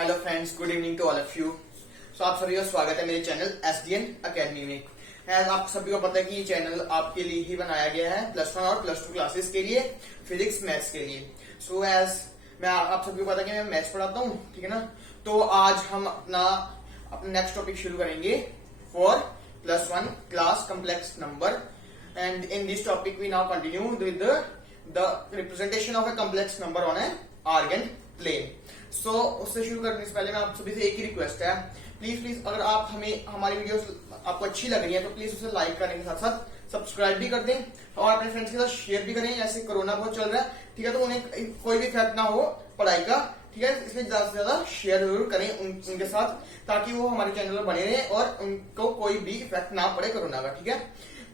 Hello friends, good evening to all of you. So आप सभी का स्वागत है मेरे चैनल एसडीएन अकेडमी में। एज आप सभी को पता है कि ये चैनल आपके लिए ही बनाया गया है, प्लस 1 और प्लस 2 क्लासेस के लिए, फिजिक्स मैथ्स के लिए। सो एज मैं आप सभी को पता है कि मैं मैथ्स पढ़ाता हूँ, ठीक है ना। तो आज हम अपना नेक्स्ट टॉपिक शुरू करेंगे for plus 1 class complex number, and in this topic we now continue with the representation of a complex number on a Argand plane. सो उससे शुरू करने से पहले मैं आप सभी से एक ही रिक्वेस्ट है, प्लीज अगर आप हमारी वीडियोस आपको अच्छी लग रही है तो प्लीज उसे लाइक करने के साथ साथ सब्सक्राइब भी कर दें और अपने फ्रेंड्स के साथ शेयर भी करें। ऐसे कोरोना बहुत चल रहा है, ठीक है, तो उन्हें कोई भी इफेक्ट ना हो पढ़ाई का, ठीक है। इसलिए ज्यादा से ज्यादा शेयर जरूर करें उनके साथ, ताकि वो हमारे चैनल पर बने रहे और उनको कोई भी इफेक्ट ना पड़े कोरोना का, ठीक है।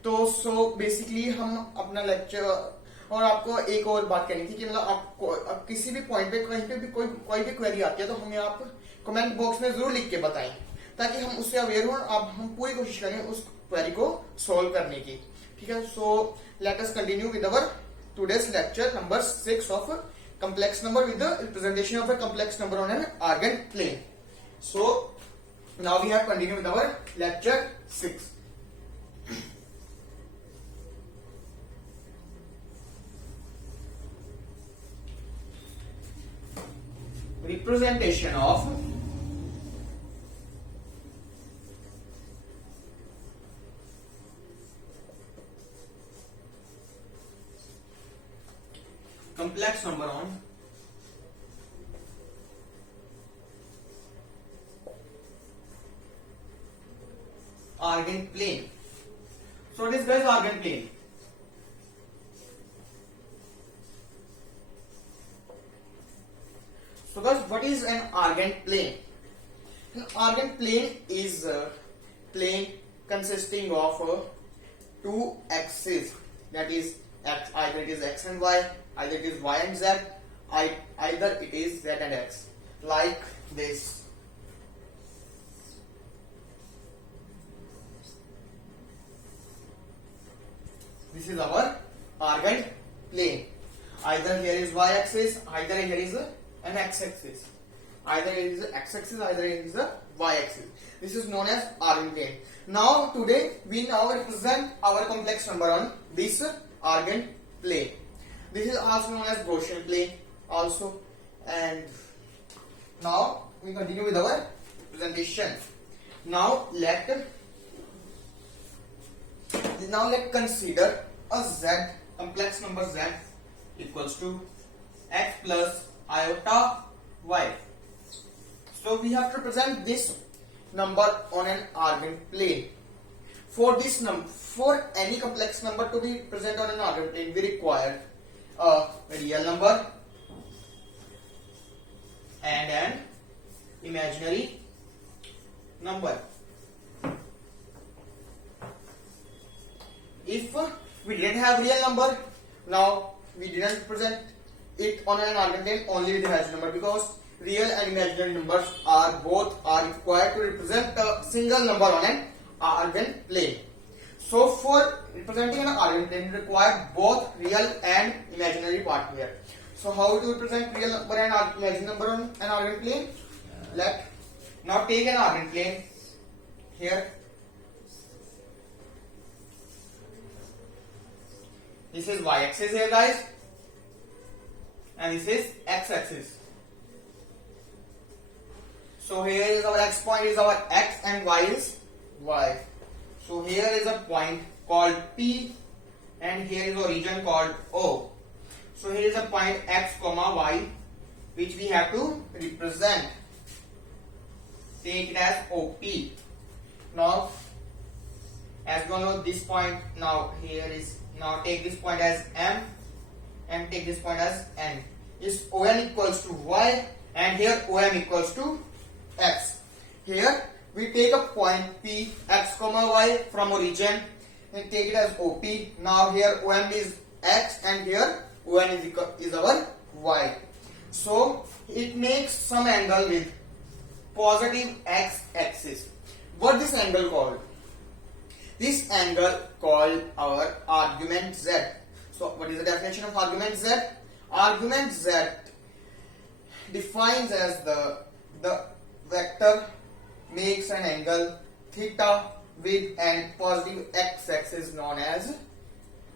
तो सो बेसिकली हम अपना लेक्चर, और आपको एक और बात करनी थी कि मतलब आपको किसी भी पॉइंट पे कहीं पे भी कोई भी क्वेरी आती है तो हमें आप कमेंट बॉक्स में जरूर लिख के बताएं, ताकि हम उससे अवेयर हो। अब हम पूरी कोशिश करें उस क्वेरी को सॉल्व करने की, ठीक है। So let us continue with our today's lecture number 6 of complex number with the representation of a complex number on an argand plane. So now we have continued with our lecture 6. Representation of complex number on argand plane. So this guys argand plane. So guys, what is an argand plane? An argand plane is a plane consisting of two axes, that is x, either it is x and y, either it is y and z, either it is z and x, like this. This is our argand plane. Either here is y axis, either here is an x axis. Either it is x axis, either it is a y axis. This is known as argand plane. Now today we now represent our complex number on this argand plane. This is also known as Gaussian plane also. And now we continue with our representation. Now let consider a z, complex number z equals to x plus iota y. So we have to represent this number on an argand plane. For this for any complex number to be present on an argand plane, we require a real number and an imaginary number. If we didn't have real number, now we didn't present it on an argand plane only with imaginary number, because real and imaginary numbers are required to represent a single number on an argand plane. So for representing an argand plane, we require both real and imaginary part here. So how to represent real number and imaginary number on an argand plane? Let now take an argand plane here. This is y axis here, guys, and this is x axis. So here is our x point is our x and y is y. So here is a point called P and here is a region called O. So here is a point x comma y which we have to represent. Take it as OP. Now as you know this point, now take this point as M and take this point as N. Is ON equals to y and here OM equals to x. Here we take a point P, x comma y from origin and take it as OP. Now here OM is x and here ON is our y. So it makes some angle with positive x axis. What this angle called? This angle called our argument z. So what is the definition of argument z? Argument z defines as the the vector makes an angle theta with an positive x-axis known as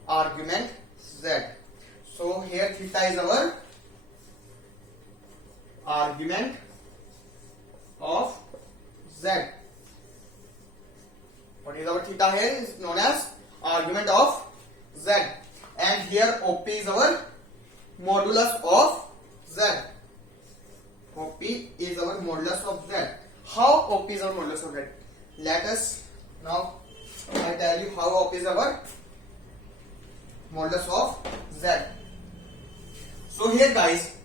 argument z. So here theta is our argument of z. What is our theta here is known as argument of z, and here OP is our modulus of z. OP is our modulus of z. How OP is our modulus of z? Let us now I tell you how OP is our modulus of z. So here guys,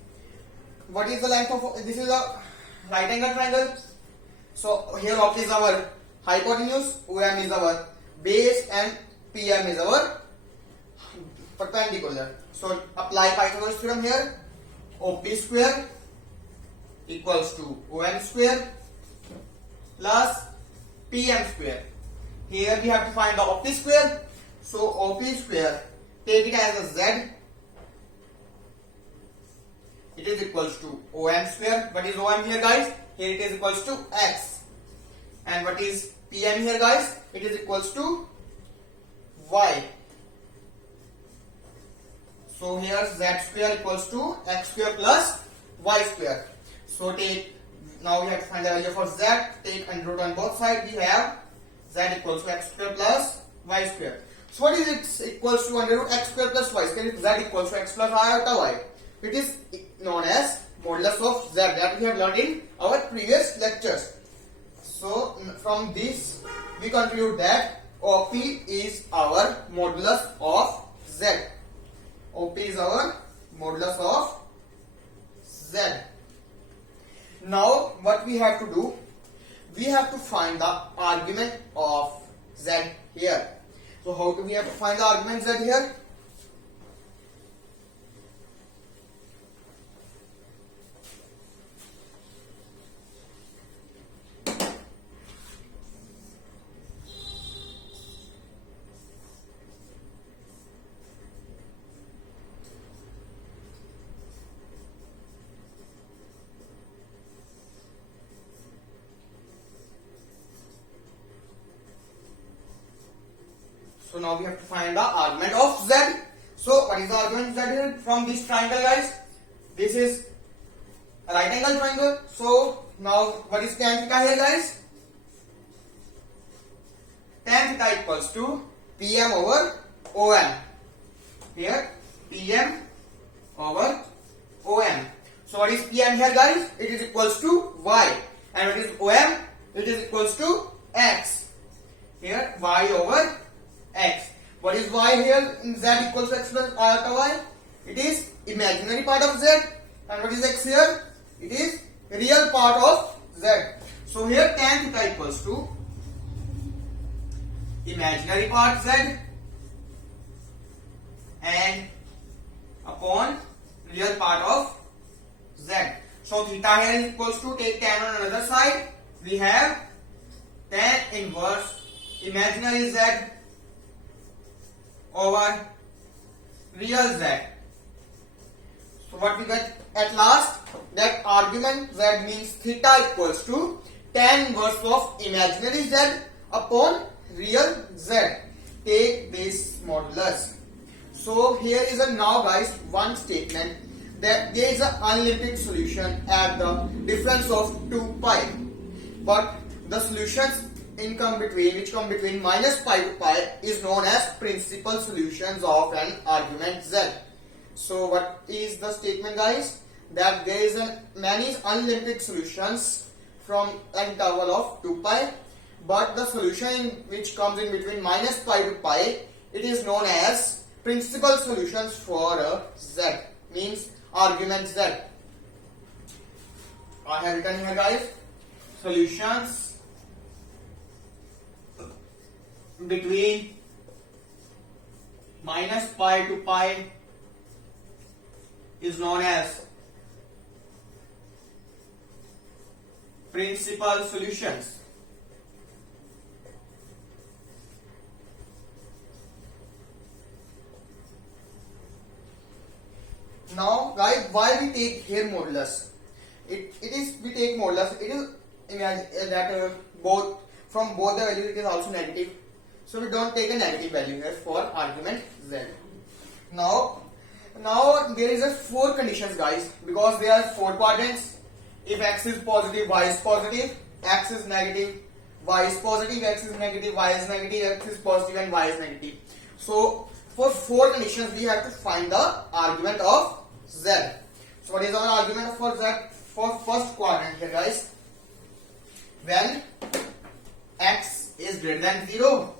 what is the length of this is a right angle triangle. So here OP is our hypotenuse, OM is our base, and PM is our perpendicular. So apply Pythagoras theorem here. OP square equals to OM square plus PM square. Here we have to find the OP square. So OP square, take it as a Z. It is equals to OM square. What is OM here guys? Here it is equals to X. And what is PM here guys? It is equals to Y. So here Z square equals to X square plus Y square. So now we have to find the value for Z. Take under root on both sides. We have Z equals to X square plus Y square. So what is it equals to under root X square plus Y square? If Z equals to X plus iota Y. It is known as modulus of Z that we have learned in our previous lectures. So from this we conclude that OP is our modulus of Z. OP is our modulus of Z. Now what we have to do, we have to find the argument of Z here. So how do we have to find the argument Z here? So now we have to find the argument of Z. So what is the argument Z here? From this triangle guys, this is a right angle triangle. So now what is tan theta here guys? Tan theta equals to PM over OM. Here PM over OM. So what is PM here guys? It is equals to Y. And what is OM? It is equals to X. Here Y over X. What is Y here in Z equals to X plus iota Y? It is imaginary part of Z. And what is X here? It is real part of Z. So here tan theta equals to imaginary part Z and upon real part of Z. So theta here is equals to, take tan on another side, we have tan inverse imaginary Z over real Z. So what we get at last, that argument Z means theta equals to tan inverse of imaginary Z upon real Z. Take this modulus. So here is a now guys one statement that there is an unlimited solution at the difference of 2 pi, but the solutions which come between minus pi to pi is known as principal solutions of an argument Z. So what is the statement guys? That there is many unlimited solutions from an interval of 2 pi, but the solution which comes in between minus pi to pi, it is known as principal solutions for a Z, means argument Z. I have written here guys, solutions between minus pi to pi is known as principal solutions. Now guys, why we take here modulus? it is, we take modulus, it is imagine that both from both the values it is also negative, so we don't take a negative value here for argument z. Now there is a 4 conditions, guys, because there are 4 quadrants. If x is positive, y is positive, x is negative, y is positive, x is negative, y is negative, x is positive, and y is negative. So for 4 conditions we have to find the argument of z. So what is our argument for z for first quadrant here, guys? When x is greater than 0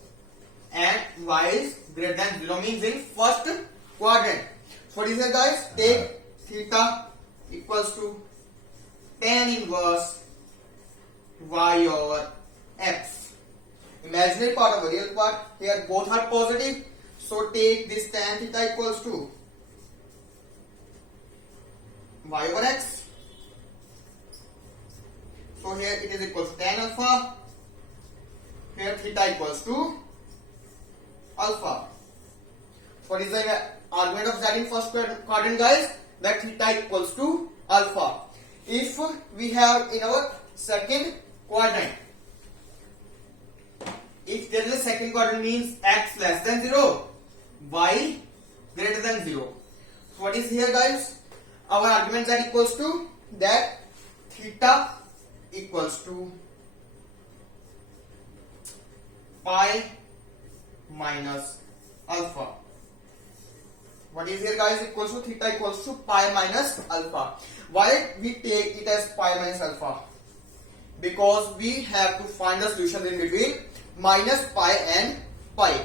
and y is greater than 0 means in first quadrant. So what is it, guys? Take theta equals to tan inverse y over x. Imaginary part of the real part. Here both are positive. So take this tan theta equals to y over x. So here it is equals to tan alpha. Here theta equals to alpha. What is the argument of z in first quadrant, guys? That theta equals to alpha. If we have in our second quadrant, if there is a second quadrant means x less than 0, y greater than 0. So what is here, guys? Our argument z equals to that theta equals to pi minus alpha. What is here, guys? Equals to theta equals to pi minus alpha. Why we take it as pi minus alpha? Because we have to find the solution in between minus pi and pi.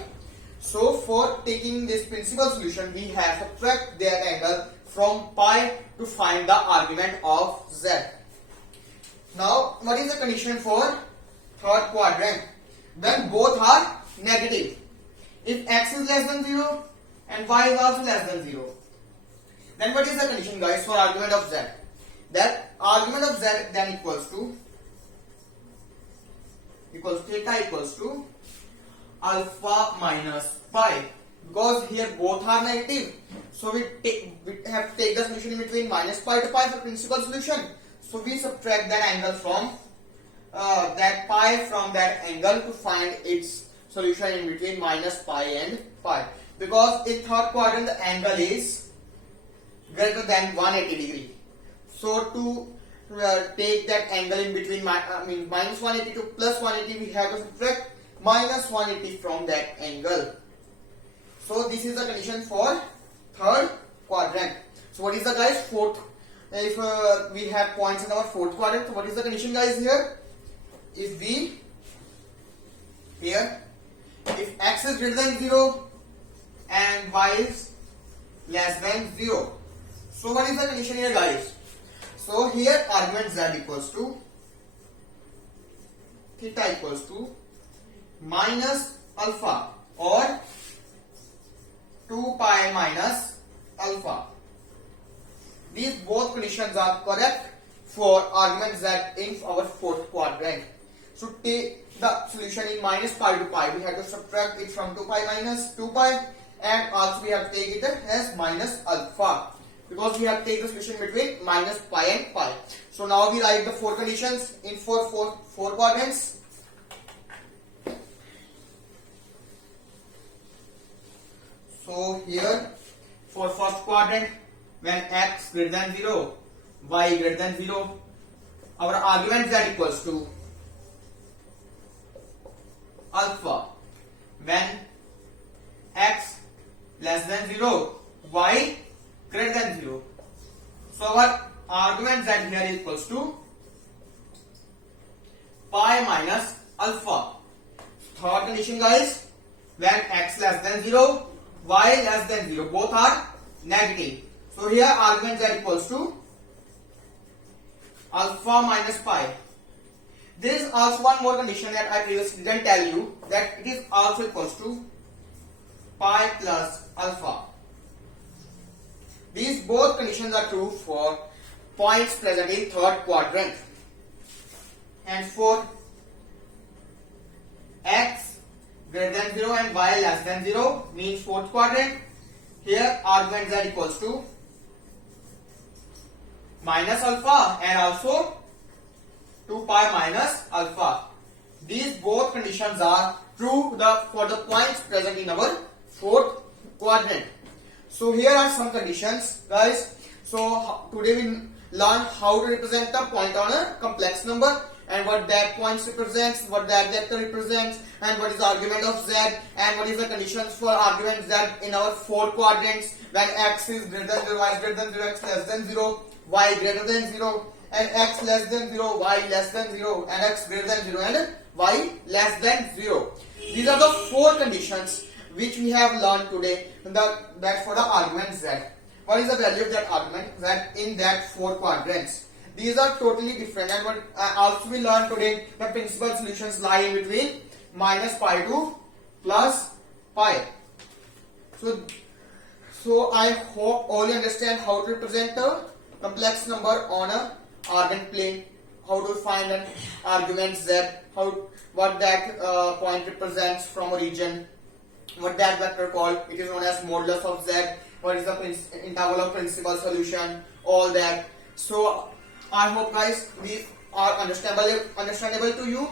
So for taking this principal solution, we have to subtract their angle from pi to find the argument of z. Now what is the condition for third quadrant? When both are negative. If x is less than 0 and y is also less than 0, then what is the condition, guys, for argument of z? That argument of z then equals to theta equals to alpha minus pi, because here both are negative. So we have to take the solution in between minus pi to pi for principal solution. So we subtract that angle from that pi from that angle to find its solution in between minus pi and pi. Because in third quadrant the angle is greater than 180 degree. So to take that angle in between minus 180 to plus 180, we have to subtract minus 180 from that angle. So this is the condition for third quadrant. So what is the, guys, fourth? If we have points in our fourth quadrant, so what is the condition, guys, here? If x is greater than 0 and y is less than 0. So what is the condition here, guys? So here argument z equals to theta equals to minus alpha or 2 pi minus alpha. These both conditions are correct for argument z in our fourth quadrant. So take the solution in minus pi to pi. We have to subtract it from 2 pi minus 2 pi, and also we have to take it as minus alpha, because we have to take the solution between minus pi and pi. So now we write the 4 conditions in four quadrants. So here for first quadrant, when x greater than 0, y greater than 0, our argument z equals to alpha. When x less than 0, y greater than 0. So our argument z here is equals to pi minus alpha. Third condition, guys, when x less than 0, y less than 0, both are negative. So here argument z equals to alpha minus pi. There is also one more condition that I previously didn't tell you, that it is also equals to pi plus alpha. These both conditions are true for points present in third quadrant. And for x greater than 0 and y less than 0 means fourth quadrant, here argument z equals to minus alpha and also 2 pi minus alpha. These both conditions are true for the points present in our fourth quadrant. So here are some conditions, guys. So today we learn how to represent a point on a complex number and what that point represents, what that vector represents, and what is the argument of z, and what is the conditions for argument z in our four quadrants when x is greater than 0, y is greater than 0, x less than 0, y greater than 0, and x less than 0, y less than 0, and x greater than 0, and y less than 0. These are the four conditions which we have learned today. That for the argument z. What is the value of that argument z in that four quadrants? These are totally different, and what also we learned today, the principal solutions lie in between minus pi to plus pi. So I hope all you understand how to represent a complex number on a argument plane, how to find an argument z, what that point represents from a region, what that vector called, it is known as modulus of z, what is the interval of principal solution, all that. So I hope, guys, these are understandable to you.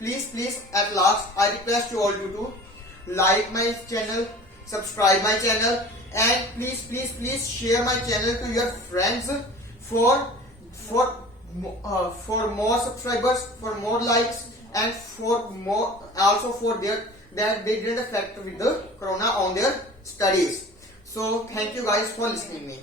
Please, at last, I request you all to like my channel, subscribe my channel, and please share my channel to your friends for more subscribers, for more likes, and for more also for that they didn't affect with the corona on their studies. So thank you guys for listening to me.